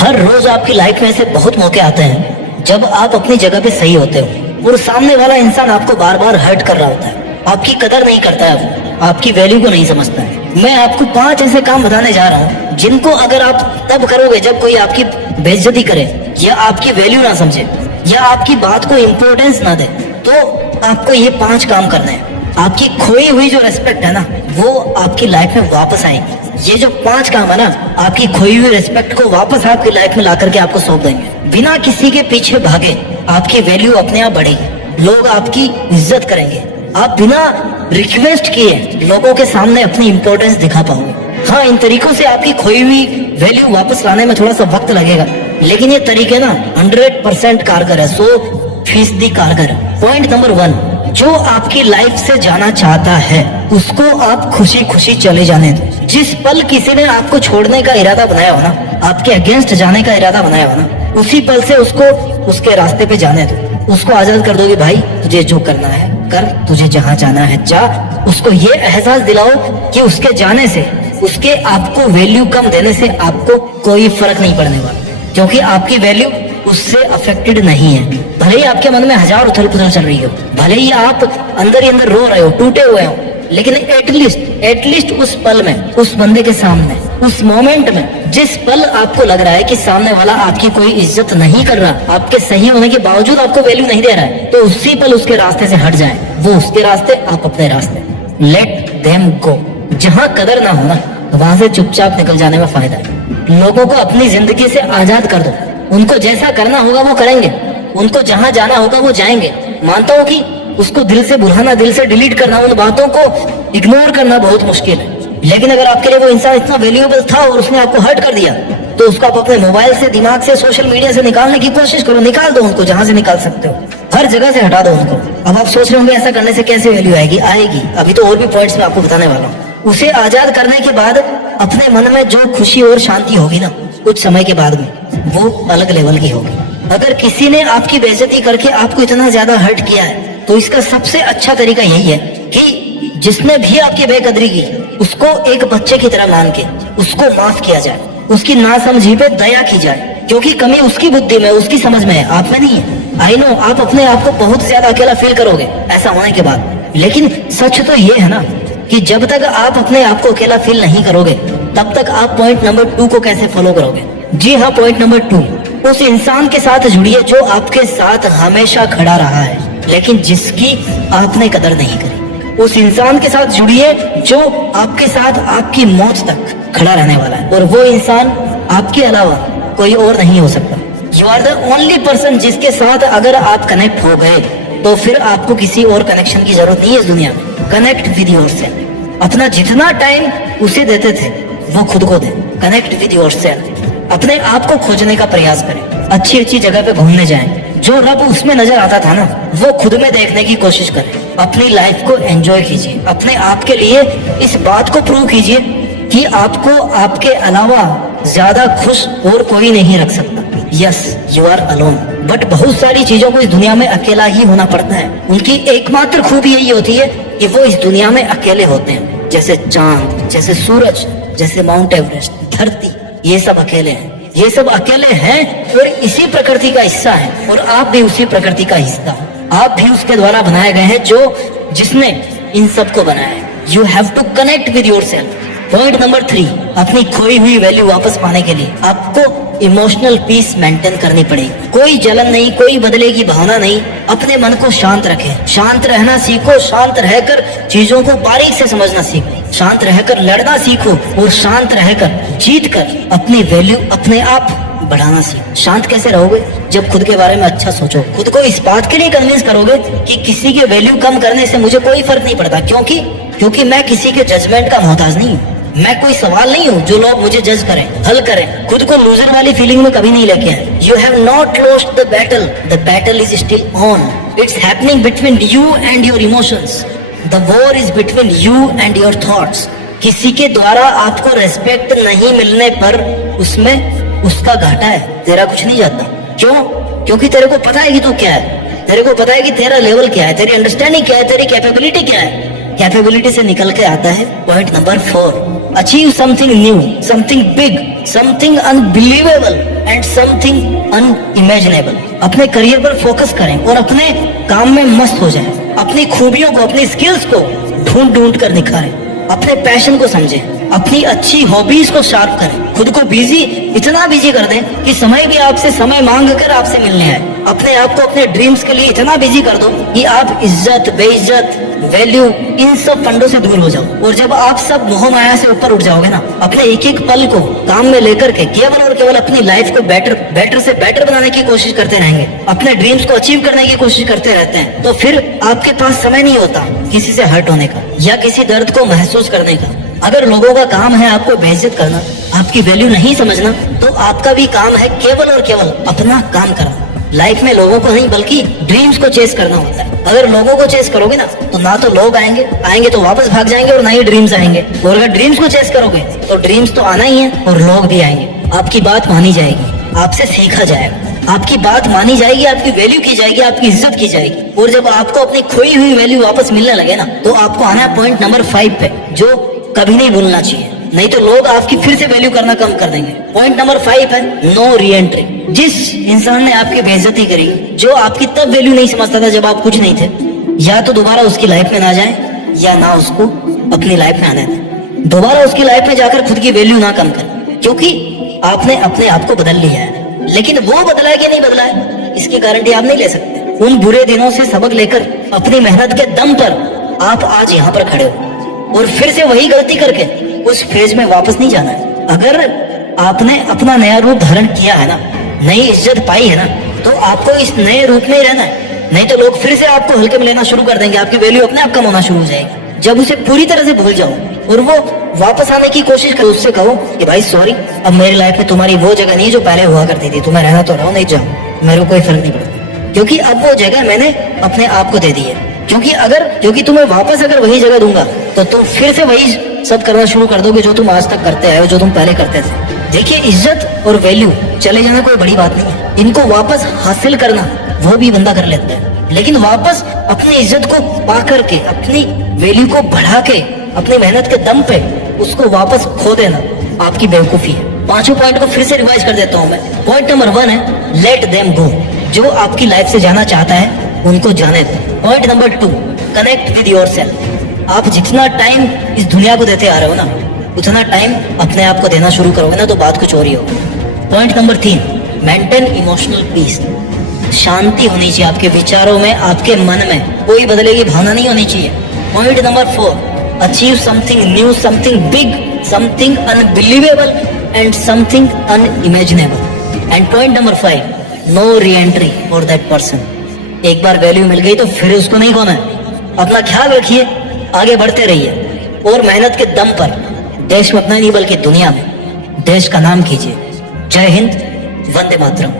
हर रोज आपकी लाइफ में ऐसे बहुत मौके आते हैं जब आप अपनी जगह पे सही होते हो और सामने वाला इंसान आपको बार बार हर्ट कर रहा होता है, आपकी कदर नहीं करता है, वो आपकी वैल्यू को नहीं समझता है। मैं आपको 5 ऐसे काम बताने जा रहा हूँ जिनको अगर आप तब करोगे जब कोई आपकी बेइज्जती करे या आपकी वैल्यू ना समझे या आपकी बात को इम्पोर्टेंस ना दे, तो आपको ये 5 काम करने हैं। आपकी खोई हुई जो रेस्पेक्ट है ना, वो आपकी लाइफ में वापस आएगी। ये जो 5 काम है ना, आपकी खोई हुई रिस्पेक्ट को वापस आपकी लाइफ में ला करके आपको सौंप देंगे। बिना किसी के पीछे भागे आपकी वैल्यू अपने आप बढ़ेगी, लोग आपकी इज्जत करेंगे। आप बिना रिक्वेस्ट किए लोगों के सामने अपनी इंपॉर्टेंस दिखा पाओगे। हाँ, इन तरीकों से आपकी खोई हुई वैल्यू वापस लाने में थोड़ा सा वक्त लगेगा, लेकिन ये तरीके ना 100% कारगर है, 100% कारगर है। पॉइंट नंबर 1, जो आपकी लाइफ से जाना चाहता है उसको आप खुशी खुशी चले जाने दो। जिस पल किसी ने आपको छोड़ने का इरादा बनाया हो ना, आपके अगेंस्ट जाने का इरादा बनाया हो ना, उसी पल से उसको उसके रास्ते पे जाने दो। उसको आजाद कर दो कि भाई तुझे जो करना है कर, तुझे जहां जाना है जा। उसको ये एहसास दिलाओ कि उसके जाने से, उसके आपको वैल्यू कम देने से आपको कोई फर्क नहीं पड़ने वाला, क्योंकि आपकी वैल्यू उससे अफेक्टेड नहीं है। भले ही आपके मन में हजार उथल पुथल चल रही हो, भले ही आप अंदर ही अंदर रो रहे हो, टूटे हुए हो, लेकिन एटलीस्ट उस पल में, उस बंदे के सामने, उस मोमेंट में, जिस पल आपको लग रहा है कि सामने वाला आपकी कोई इज्जत नहीं कर रहा, आपके सही होने के बावजूद आपको वैल्यू नहीं दे रहा है, तो उसी पल उसके रास्ते से हट जाए। वो उसके रास्ते, आप अपने रास्ते। Let them go. जहां कदर ना होना वहां से चुपचाप निकल जाने में फायदा है। लोगों को अपनी जिंदगी से आजाद कर दो। उनको जैसा करना होगा वो करेंगे, उनको जहां जाना होगा वो जाएंगे। मानता हूं कि उसको दिल से भुलाना, दिल से डिलीट करना, उन बातों को इग्नोर करना बहुत मुश्किल है, लेकिन अगर आपके लिए वो इंसान इतना वैल्यूएबल था और उसने आपको हर्ट कर दिया, तो उसको आप अपने मोबाइल से, दिमाग से, सोशल मीडिया से निकालने की कोशिश करो। निकाल दो उनको, जहां से निकाल सकते हो, हर जगह से हटा दो उनको। अब आप सोच रहे होंगे ऐसा करने से कैसे वैल्यू आएगी? आएगी। अभी तो और भी पॉइंट्स मैं आपको बताने वाला हूँ। उसे आजाद करने के बाद अपने मन में जो खुशी और शांति होगी ना, कुछ समय के बाद में, वो अलग लेवल की होगी। अगर किसी ने आपकी बेइज्जती करके आपको इतना ज्यादा हर्ट किया है, तो इसका सबसे अच्छा तरीका यही है कि जिसने भी आपकी बेकदरी की, उसको एक बच्चे की तरह मान के उसको माफ किया जाए, उसकी नासमझी पे दया की जाए, क्योंकि कमी उसकी बुद्धि में, उसकी समझ में है, आप में नहीं है। आई नो आप अपने आप को बहुत ज्यादा अकेला फील करोगे ऐसा होने के बाद, लेकिन सच तो ये है ना कि जब तक आप अपने आप को अकेला फील नहीं करोगे, तब तक आप पॉइंट नंबर 2 को कैसे फॉलो करोगे? जी हाँ, पॉइंट नंबर 2, उस इंसान के साथ जुड़िए जो आपके साथ हमेशा खड़ा रहा है, लेकिन जिसकी आपने कदर नहीं करी। उस इंसान के साथ जुड़िए जो आपके साथ आपकी मौत तक खड़ा रहने वाला है, और वो इंसान आपके अलावा कोई और नहीं हो सकता। You are the only person जिसके साथ अगर आप कनेक्ट हो गए, तो फिर आपको किसी और कनेक्शन की जरूरत नहीं है इस दुनिया में। Connect with yourself. अपना जितना टाइम उसे देते थे वो खुद को दे। Connect with yourself. अपने आप को खोजने का प्रयास करें, अच्छी अच्छी जगह पे घूमने जाएं, जो रब उसमें नजर आता था ना, वो खुद में देखने की कोशिश करें। अपनी लाइफ को एंजॉय कीजिए। अपने आप के लिए इस बात को प्रूव कीजिए कि आपको आपके अलावा ज्यादा खुश और कोई नहीं रख सकता। Yes, you are alone, but बहुत सारी चीजों को इस दुनिया में अकेला ही होना पड़ता है। उनकी एकमात्र खूबी यही होती है कि वो इस दुनिया में अकेले होते हैं। जैसे चांद, जैसे सूरज, जैसे माउंट एवरेस्ट, धरती, ये सब अकेले हैं। ये सब अकेले हैं और इसी प्रकृति का हिस्सा है, और आप भी उसी प्रकृति का हिस्सा हो। आप भी उसके द्वारा बनाए गए हैं जिसने इन सब को बनाया है। You have to connect with yourself. Point number 3, अपनी खोई हुई वैल्यू वापस पाने के लिए आपको इमोशनल पीस मेंटेन करनी पड़ेगी। कोई जलन नहीं, कोई बदले की भावना नहीं। अपने मन को शांत रखें, शांत रहना सीखो, शांत रहकर चीजों को बारीक से समझना सीखो, शांत रहकर लड़ना सीखो, और शांत रहकर जीत कर अपनी वैल्यू अपने आप बढ़ाना सीखो। शांत कैसे रहोगे? जब खुद के बारे में अच्छा सोचो, खुद को इस बात के लिए कन्विंस करोगे कि किसी की वैल्यू कम करने से मुझे कोई फर्क नहीं पड़ता, क्योंकि मैं किसी के जजमेंट का मोहताज नहीं हूँ। मैं कोई सवाल नहीं हूँ जो लोग मुझे जज करें, हल करें। खुद को लूजर वाली फीलिंग में कभी नहीं लेके आए। You have not lost the battle is still on. It's happening between you and your emotions. The war is between you and your thoughts. किसी के द्वारा आपको रेस्पेक्ट नहीं मिलने पर उसमें उसका घाटा है, तेरा कुछ नहीं जाता। क्यों? क्योंकि तेरे को पता है कि तू क्या है, तेरे को पता है कि तेरा लेवल क्या है, तेरी अंडरस्टैंडिंग क्या है, तेरी कैपेबिलिटी क्या है। कैपेबिलिटी से निकल के आता है point number 4, achieve something new, something big, something unbelievable and something unimaginable. अपने करियर पर फोकस करें और अपने काम में मस्त हो जाएं। अपनी खूबियों को, अपनी स्किल्स को ढूंढ ढूंढ कर निखारें। अपने पैशन को समझें। अपनी अच्छी हॉबीज को शार्प करें। खुद को बिजी, इतना बिजी कर दें कि समय भी आपसे समय मांग कर आपसे मिलने आए। अपने आप को अपने ड्रीम्स के लिए इतना बिजी कर दो कि आप इज्जत, बेइज्जत, वैल्यू, इन सब फंडों से दूर हो जाओ। और जब आप सब मोह माया से ऊपर उठ जाओगे ना, अपने एक एक पल को काम में लेकर के केवल और केवल अपनी लाइफ को बेटर से बेटर बनाने की कोशिश करते रहेंगे, अपने ड्रीम्स को अचीव करने की कोशिश करते रहते हैं, तो फिर आपके पास समय नहीं होता किसी से हर्ट होने का या किसी दर्द को महसूस करने का। अगर लोगों का काम है आपको बेइज्जत करना, आपकी वैल्यू नहीं समझना, तो आपका भी काम है केवल और केवल अपना काम करना। लाइफ में लोगों को नहीं बल्कि ड्रीम्स को चेस करना होता है। अगर लोगों को चेस करोगे ना तो लोग आएंगे तो वापस भाग जाएंगे और ना ही ड्रीम्स आएंगे। और अगर ड्रीम्स को चेस करोगे तो ड्रीम्स तो आना ही है और लोग भी आएंगे। आपकी बात मानी जाएगी, आपसे सीखा जाएगा, आपकी बात मानी जाएगी, आपकी वैल्यू की जाएगी, आपकी इज्जत की जाएगी। और जब आपको अपनी खोई हुई वैल्यू वापस मिलने लगे ना, तो आपको आना है पॉइंट नंबर 5 पे, जो कभी नहीं भूलना चाहिए, नहीं तो लोग आपकी फिर से वैल्यू करना कम कर देंगे। पॉइंट नंबर 5 है नो री एंट्री। जिस इंसान ने आपकी बेइज्जती करी, जो आपकी तब वैल्यू नहीं समझता था जब आप कुछ नहीं थे, या तो दोबारा उसकी लाइफ में ना जाए या ना उसको अपनी लाइफ में आने दें। दोबारा उसकी लाइफ में जाकर खुद की वैल्यू ना कम करें, क्योंकि आपने अपने आप को बदल लिया है। लेकिन वो बदला है कि नहीं बदला है, इसकी गारंटी आप नहीं ले सकते। उन बुरे दिनों से सबक लेकर अपनी मेहनत के दम पर आप आज यहाँ पर खड़े हो, और फिर से वही गलती करके उस फेज में वापस नहीं जाना है। अगर आपने अपना नया रूप धारण किया है ना, नई इज्जत पाई है ना, तो आपको इस नए रूप में ही रहना है। नहीं तो लोग फिर से आपको हल्के में लेना शुरू कर देंगे, आपकी वैल्यू अपने आप कम होना शुरू हो जाएगी। जब उसे पूरी तरह से भूल जाओ और वो वापस आने की कोशिश करो, उससे कहो कि भाई सॉरी, अब मेरी लाइफ में तुम्हारी वो जगह नहीं जो पहले हुआ करती थी। तुम्हें रहना तो रहो, नहीं जाओ, मेरे को कोई फर्क नहीं पड़ता, क्योंकि अब वो जगह मैंने अपने आप को दे दी है। क्योंकि तुम्हें वापस अगर वही जगह दूंगा तो तुम फिर से वही सब करना शुरू कर दोगे जो तुम आज तक करते आए हो, जो तुम पहले करते थे। देखिए, इज्जत और वैल्यू चले जाना कोई बड़ी बात नहीं है। इनको वापस हासिल करना वो भी बंदा कर लेता है, लेकिन वापस अपनी इज्जत को पा करके, अपनी वैल्यू को बढ़ा के, अपनी मेहनत के दम पे उसको वापस खो देना आपकी बेवकूफी है। 5 पॉइंट को फिर से रिवाइज कर देता हूं मैं। पॉइंट नंबर 1 है लेट देम गो। जो आपकी लाइफ से जाना चाहता है उनको जाने दो। Point number 2, connect with yourself. आप जितना टाइम इस दुनिया को देते आ रहे हो ना, उतना टाइम अपने आप को देना शुरू करोगे ना, तो बात कुछ और ही होगी। Point number 3, maintain emotional peace. शांति होनी चाहिए आपके विचारों में, आपके मन में कोई बदले की भावना नहीं होनी चाहिए। Point number 4, achieve something new, something big, something unbelievable and something unimaginable. And point number 5, no re-entry for that person. एक बार वैल्यू मिल गई तो फिर उसको नहीं खोना है। अपना ख्याल रखिए, आगे बढ़ते रहिए और मेहनत के दम पर देश में अपना नहीं बल्कि दुनिया में देश का नाम कीजिए। जय हिंद, वंदे मातरम।